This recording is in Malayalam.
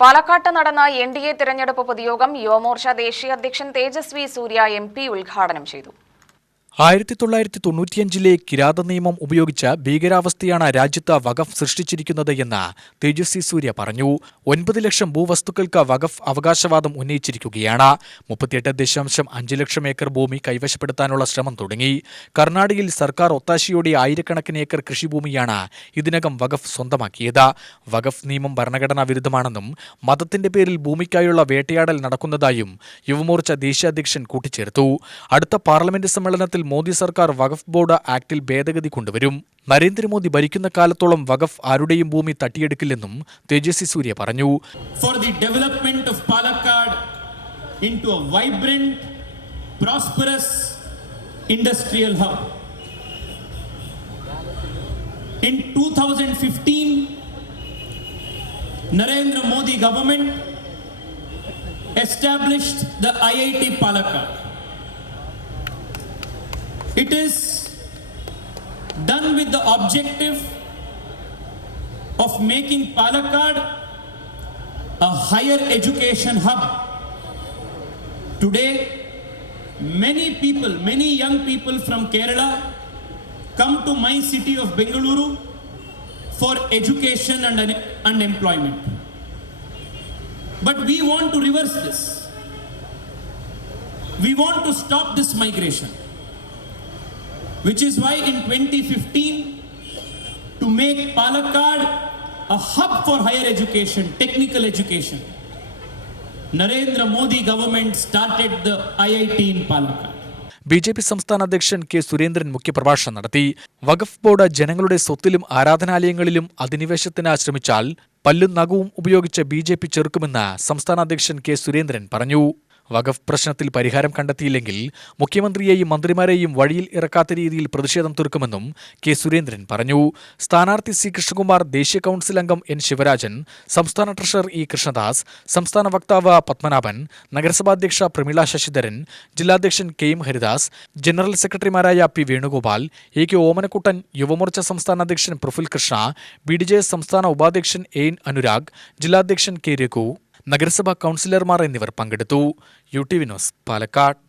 പാലക്കാട്ട് നടന്ന എൻ ഡി എ തിരഞ്ഞെടുപ്പ് പൊതുയോഗം യുവമോർച്ച ദേശീയ അധ്യക്ഷൻ തേജസ്വി സൂര്യ എം പി ഉദ്ഘാടനം ചെയ്തു. ആയിരത്തി തൊള്ളായിരത്തി തൊണ്ണൂറ്റിയഞ്ചിലെ കിരാത നിയമം ഉപയോഗിച്ച് ഭീകരാവസ്ഥയാണ് രാജ്യത്ത് വഖഫ് സൃഷ്ടിച്ചിരിക്കുന്നത് എന്ന് തേജസ്വി സൂര്യ പറഞ്ഞു. ഒൻപത് ലക്ഷം ഭൂവസ്തുക്കൾക്ക് വഖഫ് അവകാശവാദം ഉന്നയിച്ചിരിക്കുകയാണ്. മുപ്പത്തിയെട്ട് ദശാംശം അഞ്ച് ലക്ഷം ഏക്കർ ഭൂമി കൈവശപ്പെടുത്താനുള്ള ശ്രമം തുടങ്ങി. കർണാടകയിൽ സർക്കാർ ഒത്താശയോടെ ആയിരക്കണക്കിന് ഏക്കർ കൃഷിഭൂമിയാണ് ഇതിനകം വഖഫ് സ്വന്തമാക്കിയത്. വഖഫ് നിയമം ഭരണഘടനാ വിരുദ്ധമാണെന്നും മതത്തിന്റെ പേരിൽ ഭൂമിക്കായുള്ള വേട്ടയാടൽ നടക്കുന്നതായും യുവമോർച്ച ദേശീയ അധ്യക്ഷൻ കൂട്ടിച്ചേർത്തു. അടുത്ത പാർലമെന്റ് സമ്മേളനത്തിൽ മോദി സർക്കാർ വഖഫ് ബോർഡ് ആക്ടിൽ ഭേദഗതി കൊണ്ടുവരും. നരേന്ദ്രമോദി ഭരിക്കുന്ന കാലത്തോളം വഖഫ് ആരുടെയും ഭൂമി തട്ടിയെടുക്കില്ലെന്നും തേജസ്വി സൂര്യ പറഞ്ഞു. Narendra Modi government established the I Palakkad It is done with the objective of making Palakkad a higher education hub. Today, many people, many young people from Kerala come to my city of Bengaluru for education and unemployment. But we want to reverse this. We want to stop this migration. Which is why in 2015, to make Palakkad a hub for higher education, technical education, Narendra Modi government started the IIT in Palakkad. B J P സംസ്ഥാന അധ്യക്ഷൻ കെ സുരേന്ദ്രൻ മുഖ്യപ്രഭാഷണം നടത്തി വഖഫ് ബോർഡ് ജനങ്ങളുടെ സ്വത്തിലും ആരാധനാലയങ്ങളിലും അധിനിവേശത്തിന് ശ്രമിച്ചാൽ പല്ലും നഖവും ഉപയോഗിച്ച് ബി ജെ പി ചെറുക്കുമെന്ന് സംസ്ഥാന അധ്യക്ഷൻ കെ സുരേന്ദ്രൻ പറഞ്ഞു വഖഫ് പ്രശ്നത്തിൽ പരിഹാരം കണ്ടെത്തിയില്ലെങ്കിൽ മുഖ്യമന്ത്രിയെയും മന്ത്രിമാരെയും വഴിയിൽ ഇറക്കാത്ത രീതിയിൽ പ്രതിഷേധം തീർക്കുമെന്നും കെ സുരേന്ദ്രൻ പറഞ്ഞു. സ്ഥാനാർത്ഥി സി കൃഷ്ണകുമാർ ദേശീയ കൌൺസിൽ അംഗം എൻ ശിവരാജൻ സംസ്ഥാന ട്രഷറർ ഇ കൃഷ്ണദാസ് സംസ്ഥാന വക്താവ് പത്മനാഭൻ നഗരസഭാധ്യക്ഷ പ്രമീള ശശിധരൻ ജില്ലാധ്യക്ഷൻ കെ എം ഹരിദാസ് ജനറൽ സെക്രട്ടറിമാരായ P Venugopal A K Omanakkuttan Yuva Morcha സംസ്ഥാന അധ്യക്ഷൻ Praful Krishna B D J സംസ്ഥാന ഉപാധ്യക്ഷൻ എൻ അനുരാഗ് ജില്ലാധ്യക്ഷൻ കെ രഘു നഗരസഭാ കൗൺസിലർമാർ എന്നിവർ പങ്കെടുത്തു. U T Vinos Palakkad.